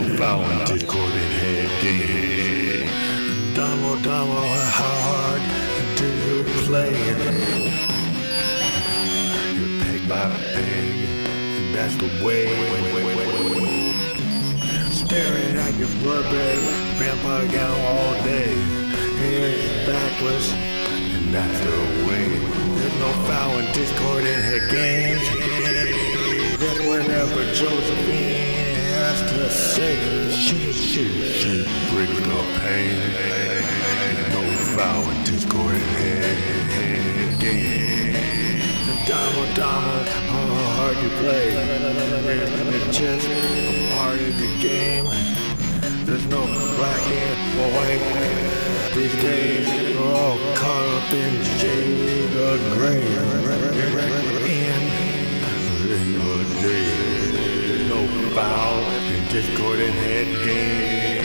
no foul in discordant head game. Damo, how hard do you play? You're peg by peg, and that's the way. Staring at your blood-red vampire gown all day. He's backless, and that's the way. There's no foul in discordant head games. That's whatever Josephine has to say. She brings the pain. No foul in discordant head games. Dama, how hard you play. It's just a part of the game. There's no black and white. These days we're all caught up in shade of gray. In the day, no foul in discordant head game.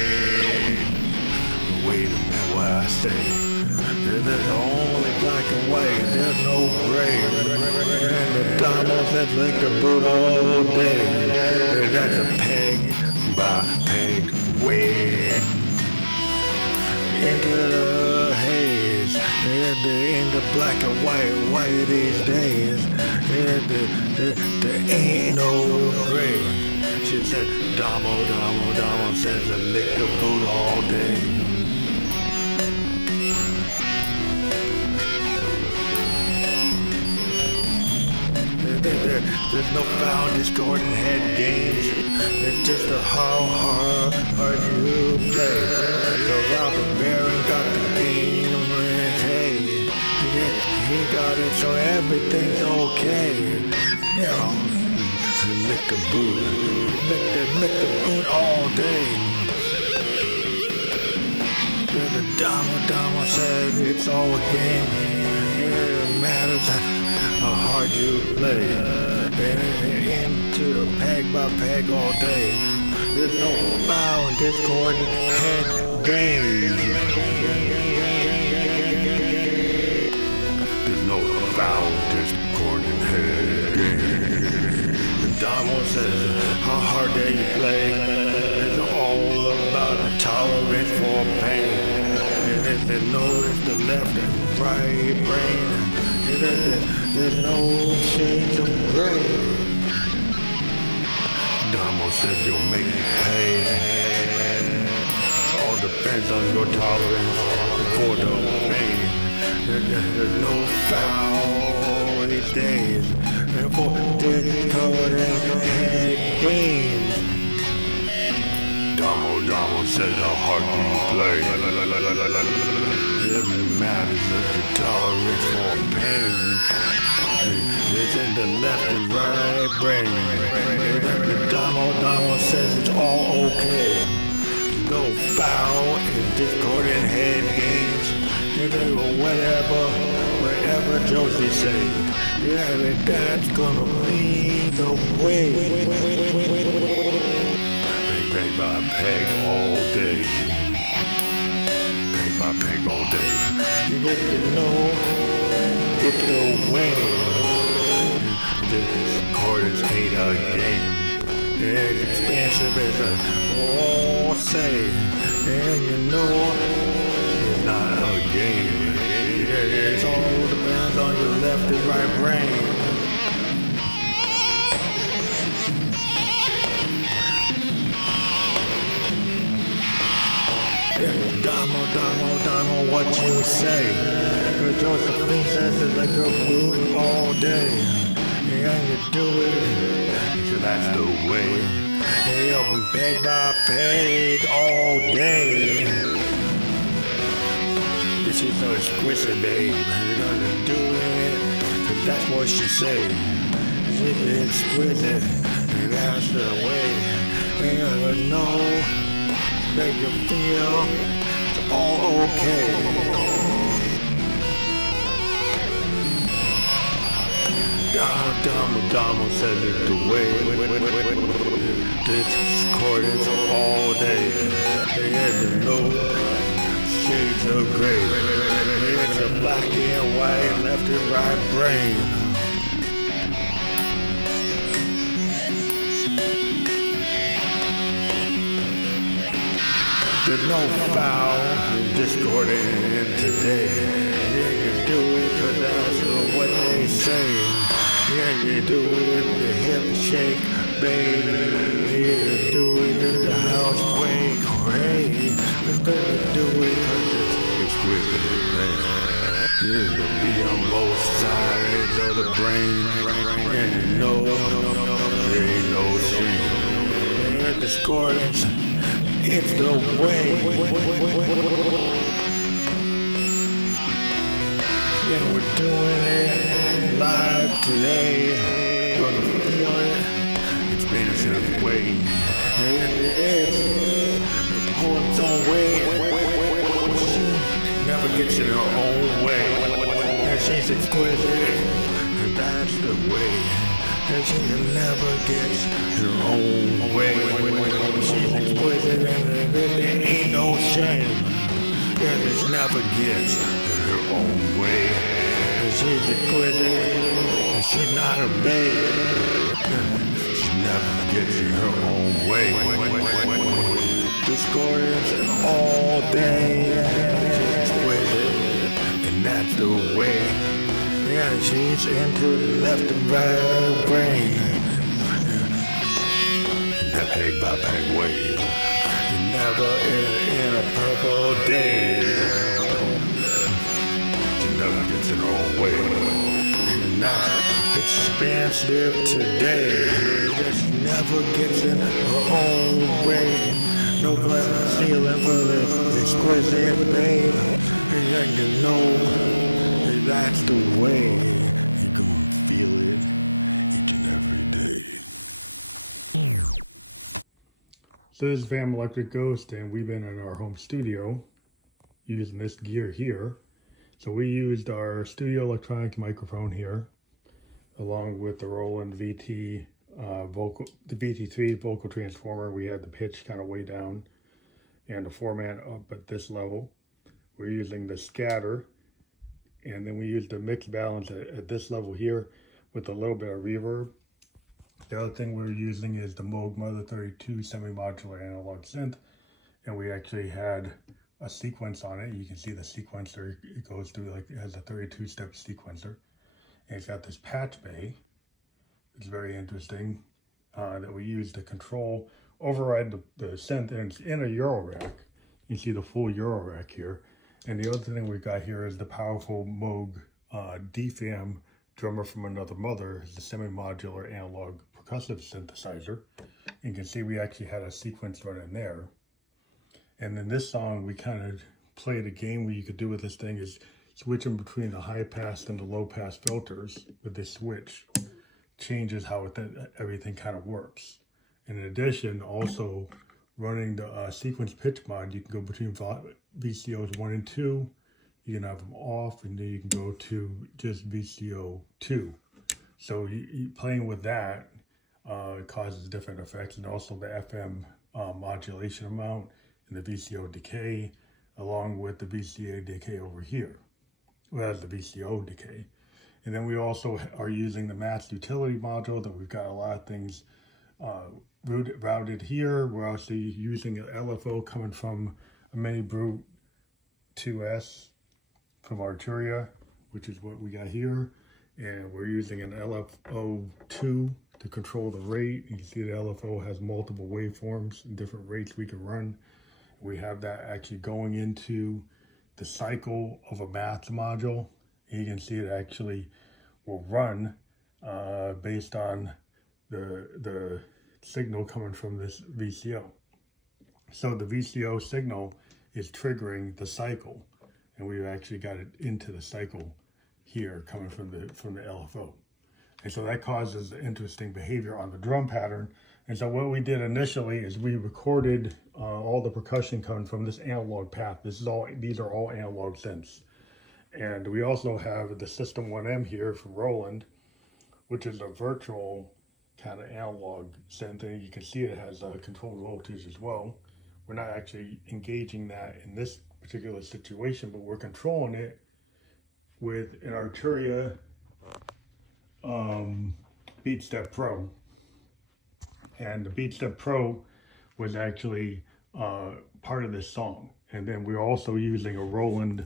Wait a minute, what I say? There's only black and white, there's no gray. And the Donald that lick the boot all day. That's a peg by peg way. Into the haze, in the black and white these days. There ain't no gray. She said, Damo says I lick the boot all day. There's no foul discordant head games. It's just a how hard you play. The robber baron got the game in his head. He got it, so everything's okay. Yeah, lick the boot, lick the boot all day. The Dama says it's all a game. It matters how hard you play. Into peg by peg all day. There's no foul in discordant head games. There's no foul in discordant head games. The Damo says how hard dare you play. It's all about a tolerance for pain. And they know it's the left and right brain. There's no shades of gray. Damo says you'll make me pay. All depends on your tolerance for the pain. There's no foul these days. For discordant head games. Damo says how hard do you play? It matters the tolerance for pain. It's in the left and right brain. The Damo says it's all okay. No foul in discordant head games. Whatever Josie say. Yeah, that's gonna be the way. Peg by peg all day. Peg by peg all day. You get to know it's the way. This chorus ain't a game. It's expensive as a say. And you know it's not a game. It all depends on your left and right brain. Damo, what you say? Josephine says it's like a boot all day. And you do it, so that's the way. They open peg by peg all day. This is so exquisite, babe. You're gonna do it, so that's what she say. It's exquisite, and that's the way. They gotta know. Make you feel it's all okay. Damo says it the way. Discordance all day. They had to know shades of gray. It's a black and white, left and right brain. There's no foul in discord in today. Yeah, you do it 'cause that's what they say. Yeah, you do it in the hip shake, baby. Yeah, you do it in the house quake, hooray. We're gonna do it 'cause it's exquisite, man. Yeah, to be on both sides of the brain, and you know there ain't no shame. Yeah, discordance, it's the way. Yeah, we're doing it live today. Gonna feel it. It's Vanishing Away. And it's the poet's own way. She never gets in her own way. And she's exquisite. And that's the way. And she never gets her own way. She's exquisite and there ain't no shame. Yeah, this never gets her own way. And she's exquisite, and she's not a babe. She never gets in her own way. Discordance all day. She's exquisite, and that's the way. Yeah, she's into the left and right brain. That peg by peg way. Never in a purple day. She never gets in her own way. And not expansive today. She never gets in her own way. No glass ceiling for the exquisite babe. And you know that's the way. You're gonna feel it each and every day. So this is Vam Electric Ghost, and we've been in our home studio using this gear here. So we used our studio electronic microphone here, along with the Roland VT the VT3 vocal transformer. We had the pitch kind of way down and the format up at this level. We're using the scatter, and then we used the mix balance at this level here with a little bit of reverb. The other thing we're using is the Moog Mother 32 semi-modular analog synth, and we actually had a sequence on it. You can see the sequencer, it goes through like, it has a 32-step sequencer. And it's got this patch bay. It's very interesting that we use to control, override the synth, and it's in a Eurorack. You see the full Eurorack here. And the other thing we've got here is the powerful Moog DFAM Drummer from Another Mother. It's a semi-modular analog percussive synthesizer. You can see we actually had a sequence running there. And in this song, we kind of played a game where you could do with this thing is switching between the high pass and the low pass filters. With this switch changes how everything kind of works. In addition, also running the sequence pitch mod, you can go between VCOs 1 and 2. You can have them off, and then you can go to just VCO 2. So you playing with that causes different effects, and also the FM modulation amount and the VCO decay, along with the VCA decay over here. Well, that's the VCO decay. And then we also are using the Mats utility module that we've got a lot of things routed here. We're also using an LFO coming from a Mini Brute 2S from Arturia, which is what we got here. And we're using an LFO2 to control the rate. You can see the LFO has multiple waveforms and different rates we can run. We have that actually going into the cycle of a Mats module. And you can see it actually will run based on the signal coming from this VCO. So the VCO signal is triggering the cycle, and we've actually got it into the cycle here coming from the LFO. And so that causes interesting behavior on the drum pattern. And so what we did initially is we recorded all the percussion coming from this analog path. These are all analog synths. And we also have the System 1M here from Roland, which is a virtual kind of analog synth, and you can see it has a controlled voltage as well. We're not actually engaging that in this particular situation, but we're controlling it with an Arturia BeatStep Pro. And the BeatStep Pro was actually part of this song. And then we're also using a Roland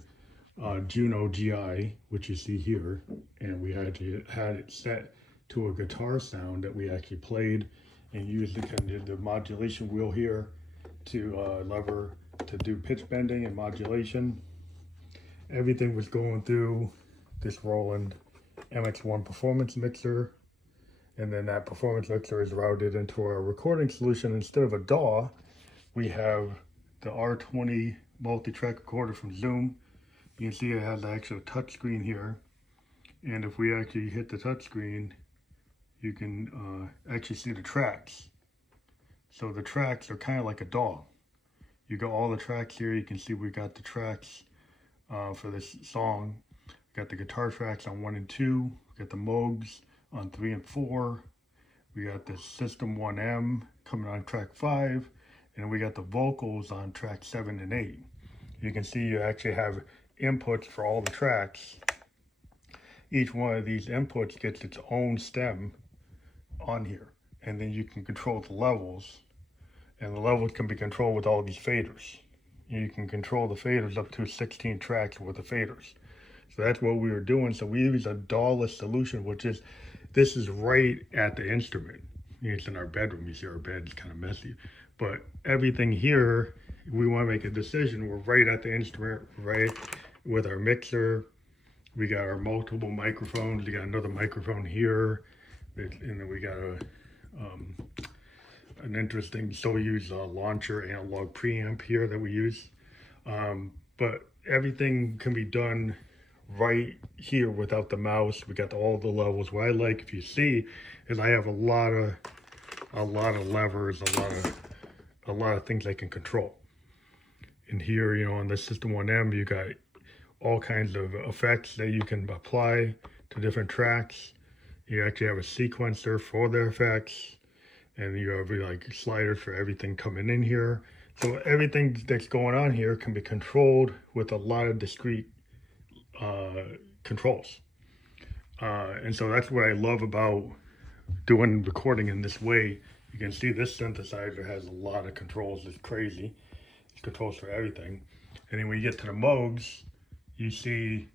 Juno GI, which you see here, and we had it set to a guitar sound that we actually played, and used the modulation wheel here to lever to do pitch bending and modulation. Everything was going through this Roland MX1 performance mixer, and then that performance mixer is routed into our recording solution. Instead of a DAW, we have the R20 multi-track recorder from Zoom. You can see it has the actual touch screen here, and if we actually hit the touch screen, you can actually see the tracks. So the tracks are kind of like a DAW. You got all the tracks here. You can see we got the tracks for this song. We got the guitar tracks on 1 and 2. We got the Moogs on 3 and 4. We got the System 1M coming on track 5. And we got the vocals on track 7 and 8. You can see you actually have inputs for all the tracks. Each one of these inputs gets its own stem on here. And then you can control the levels. And the levels can be controlled with all these faders. You can control the faders up to 16 tracks with the faders. So that's what we were doing. So we use a DAW-less solution, which is, this is right at the instrument. It's in our bedroom. You see our bed is kind of messy. But everything here, we want to make a decision. We're right at the instrument, right with our mixer. We got our multiple microphones. We got another microphone here. And then we got an interesting Soyuz launcher analog preamp here that we use. But everything can be done right here without the mouse. We got all the levels. What I like, if you see, is I have a lot of levers, a lot of things I can control. And here, you know, on the System 1M, you got all kinds of effects that you can apply to different tracks. You actually have a sequencer for the effects, and you have like sliders for everything coming in here. So everything that's going on here can be controlled with a lot of discrete controls. And so that's what I love about doing recording in this way. You can see this synthesizer has a lot of controls. It's crazy. It's controls for everything. And then when you get to the Moogs, you see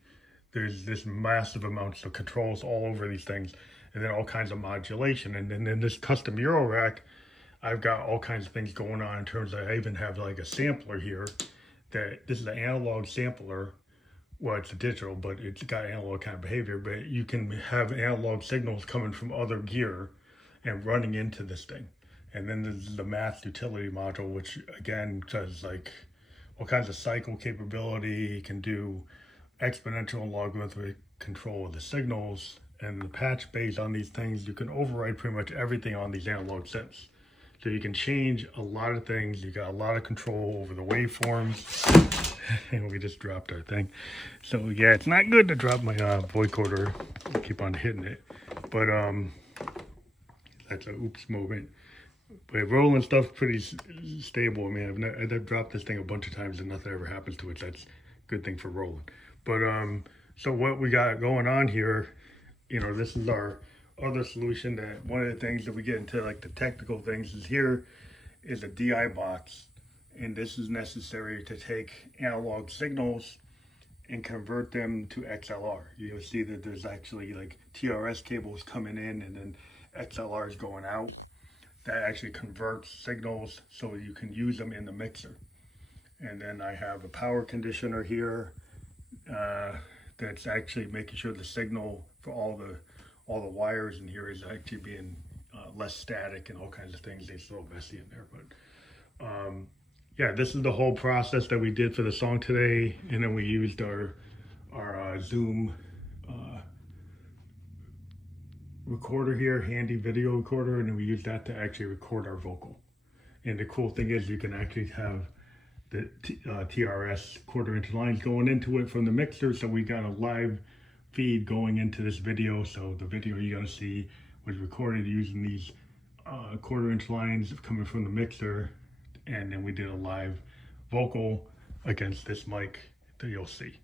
there's this massive amounts of controls all over these things, and then all kinds of modulation. And then in this custom Euro rack, I've got all kinds of things going on in terms of, I even have like a sampler here. That this is an analog sampler. Well, it's a digital, but it's got analog kind of behavior. But you can have analog signals coming from other gear and running into this thing. And then there's the math utility module, which again does like all kinds of cycle capability. It can do exponential and logarithmic control of the signals, and the patch base on these things. You can override pretty much everything on these analog synths. So you can change a lot of things. You got a lot of control over the waveforms. And we just dropped our thing. So yeah, it's not good to drop my vocoder. I keep on hitting it. But that's a oops moment. But Roland stuff's pretty stable. I mean, I've dropped this thing a bunch of times and nothing ever happens to it. That's a good thing for Roland. But so what we got going on here, you know, this is our other solution. That one of the things that we get into, like the technical things, is here is a DI box. And this is necessary to take analog signals and convert them to XLR. You'll see that there's actually like TRS cables coming in and then XLRs going out. That actually converts signals so you can use them in the mixer. And then I have a power conditioner here that's actually making sure the signal for all the wires in here is actually being less static and all kinds of things. It's a little messy in there, but yeah, this is the whole process that we did for the song today. And then we used our Zoom recorder here, handy video recorder, and then we used that to actually record our vocal. And the cool thing is you can actually have the TRS 1/4-inch lines going into it from the mixer. So we got a live feed going into this video. So the video you're gonna see was recorded using these 1/4-inch lines coming from the mixer. And then we did a live vocal against this mic that you'll see.